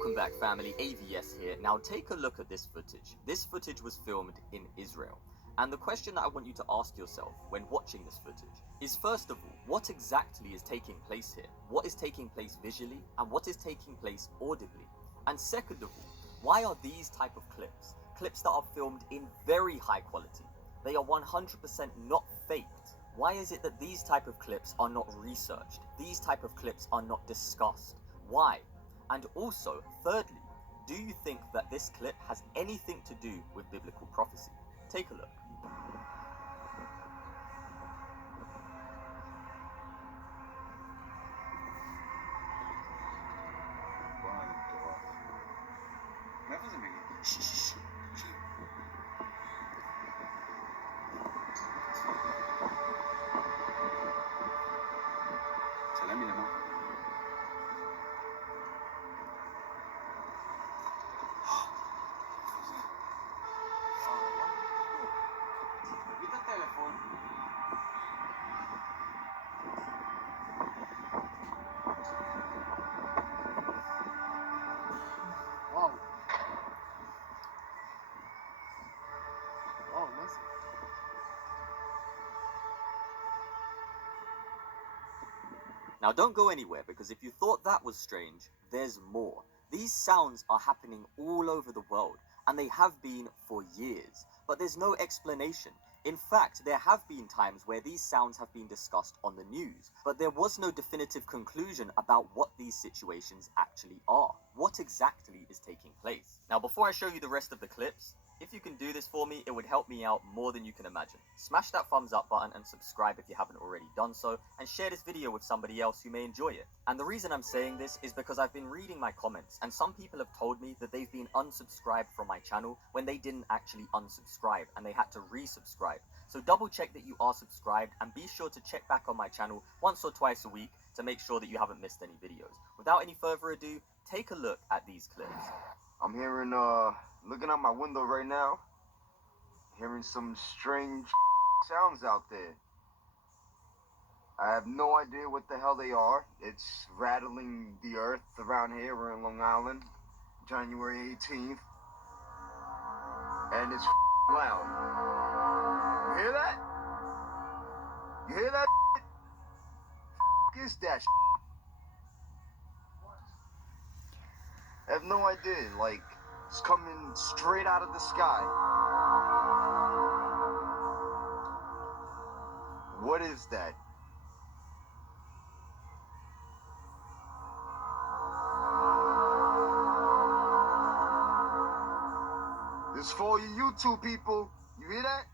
Welcome back, family. AVS here. Now take a look at this footage. This footage was filmed in Israel. And the question that I want you to ask yourself when watching this footage is, first of all, what exactly is taking place here? What is taking place visually, and what is taking place audibly? And second of all, why are these type of clips that are filmed in very high quality, they are 100% not faked? Why is it that these type of clips are not researched? These type of clips are not discussed? Why? And also, thirdly, do you think that this clip has anything to do with biblical prophecy? Take a look. Now don't go anywhere, because if you thought that was strange, there's more. These sounds are happening all over the world, and they have been for years, but there's no explanation. In fact, there have been times where these sounds have been discussed on the news, but there was no definitive conclusion about what these situations actually are. What exactly is taking place? Now, before I show you the rest of the clips, if you can do this for me, it would help me out more than you can imagine. Smash that thumbs up button and subscribe if you haven't already done so, and share this video with somebody else who may enjoy it. And the reason I'm saying this is because I've been reading my comments, and some people have told me that they've been unsubscribed from my channel when they didn't actually unsubscribe, and they had to resubscribe. So double check that you are subscribed, and be sure to check back on my channel once or twice a week to make sure that you haven't missed any videos. Without any further ado, take a look at these clips. I'm hearing, looking out my window right now, hearing some strange sounds out there. I have no idea what the hell they are. It's rattling the earth around here. We're in Long Island, January 18th, and it's loud. You hear that? You hear that? What is that? I have no idea. Like, it's coming straight out of the sky. What is that? This is for you YouTube people. You hear that?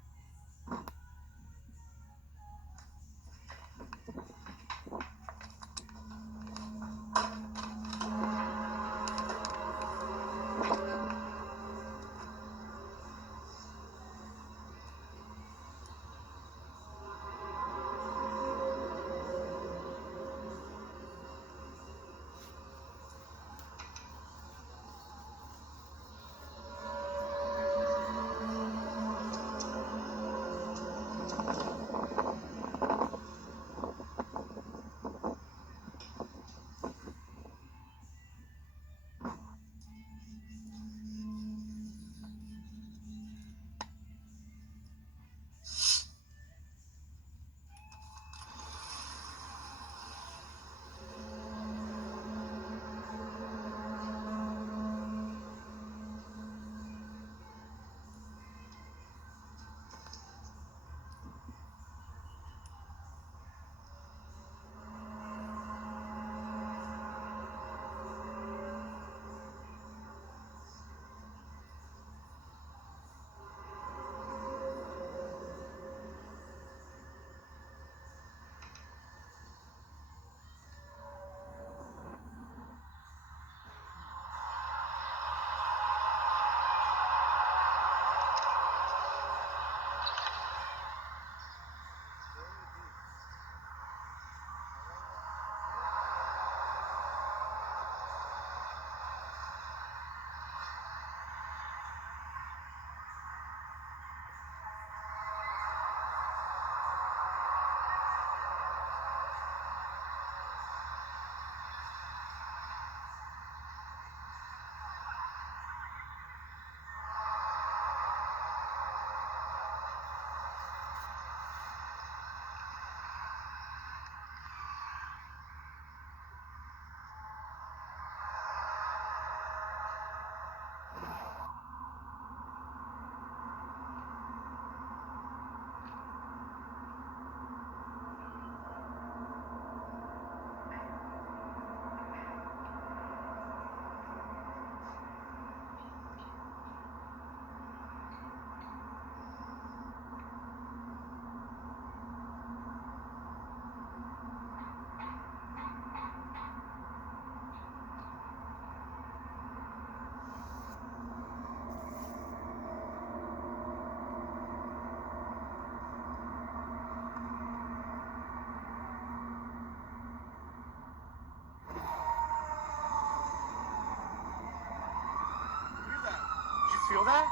feel that?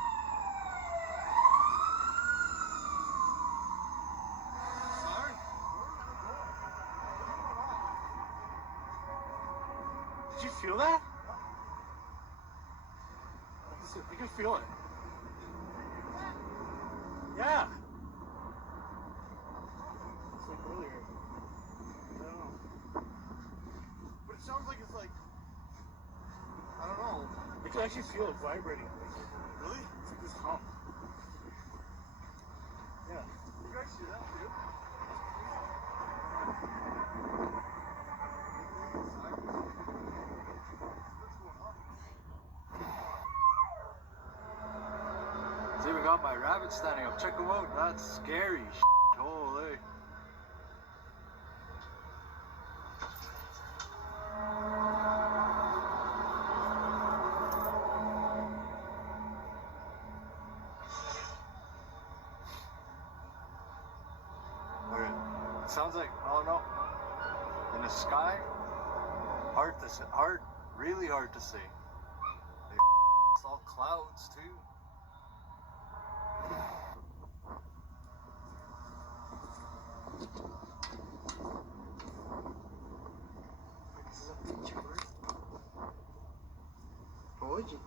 Did you feel that? I can feel it. Yeah. It's like earlier. I don't know. But it sounds like it's like, I don't know. I can actually feel it vibrating. Really? It's like this hum. Yeah. You guys see that too? It's even got my rabbit standing up. Check them out. That's scary. Holy. Okay. It sounds like, oh no. In the sky, hard to see, really hard to see. It's all clouds too. Pode?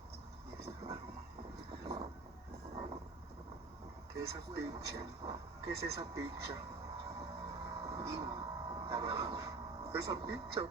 Que esa picture? ¿Qué es esa picture? Esa picture.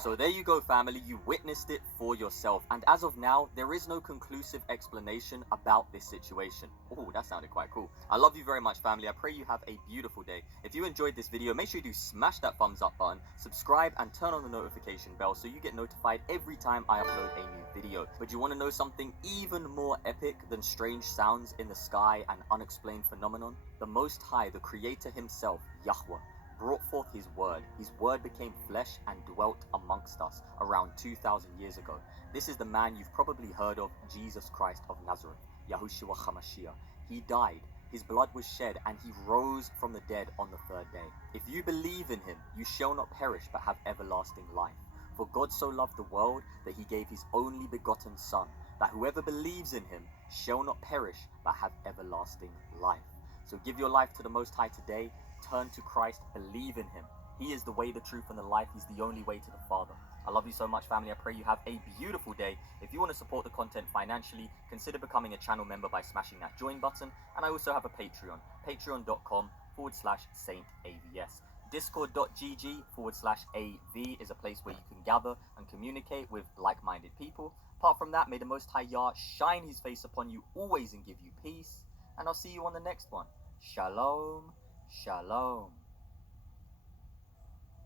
So there you go, family, you witnessed it for yourself, and as of now, there is no conclusive explanation about this situation. Oh, that sounded quite cool. I love you very much, family. I pray you have a beautiful day. If you enjoyed this video, make sure you do smash that thumbs up button, subscribe, and turn on the notification bell so you get notified every time I upload a new video. But you want to know something even more epic than strange sounds in the sky and unexplained phenomenon? The Most High, the Creator himself, Yahweh, brought forth his word. His word became flesh and dwelt amongst us around 2,000 years ago. This is the man you've probably heard of, Jesus Christ of Nazareth, Yahushua HaMashiach. He died, his blood was shed, and he rose from the dead on the third day. If you believe in him, you shall not perish but have everlasting life. For God so loved the world that he gave his only begotten Son, that whoever believes in him shall not perish but have everlasting life. So give your life to the Most High today. Turn to Christ, believe in him. He is the way, the truth, and the life. He's the only way to the Father. I love you so much, family. I pray you have a beautiful day. If you want to support the content financially, consider becoming a channel member by smashing that join button. And I also have a Patreon, patreon.com/SaintAVS. Discord.gg/AV is a place where you can gather and communicate with like-minded people. Apart from that, may the Most High Yah shine his face upon you always and give you peace. And I'll see you on the next one. Shalom. Shalom.